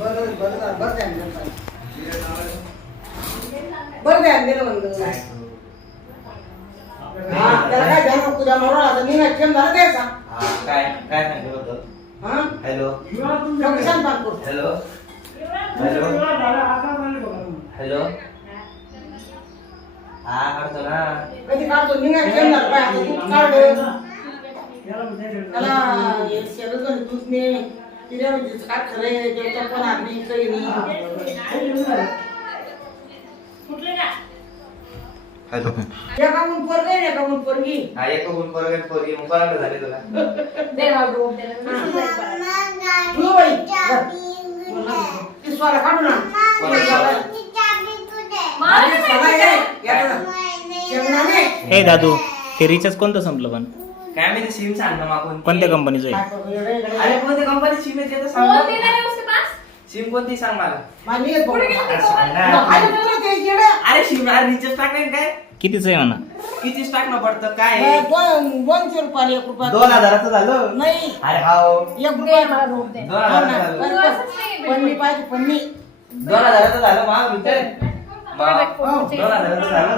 बरं ध्यान दिलं म्हणलं. हा त्याला काय ध्यान नको द्या मारून आता मी केम झालं ते सांग. काय काय सांगितलं होतं? हा हॅलो सांग पाहतो. हॅलो हॅलो हॅलो हा काढतो ना. कधी काढतो मी काय केम झालं काय आता दूध काढ त्याला शेरजण दूध ने तिऱ्यामध्ये काय खरंय देवता पण आम्ही काही नाही. हॅलो एका म्हणून पोरगी आहे एका म्हणून पोरगी. हा एक गुण परगत पोरगी मग कोणाकडे झाली तुला? तू बाई ती स्वरा काढू ना. हे दादू ते रिचार्ज कोणतं संपलं पण काय मी ते सिम सांग ना मागून. कोणत्या कंपनीचं आहे? अरे कोणती कंपनी सिम आहे ते तर सांग. सिम कोणती सांग मला. अरे सिम रिचार्ज टाकाय काय कितीच आहे म्हणा? किती टाकणं पडतं काय आहे? 200 रुपये 1 रुपया 2000चं झालं. नाही अरे हाव 1 रुपया 2000चं झालं. पन्नी पाहिजे पन्नी 2000चं झालं महाग रिचार्ज. 2000चं झालं.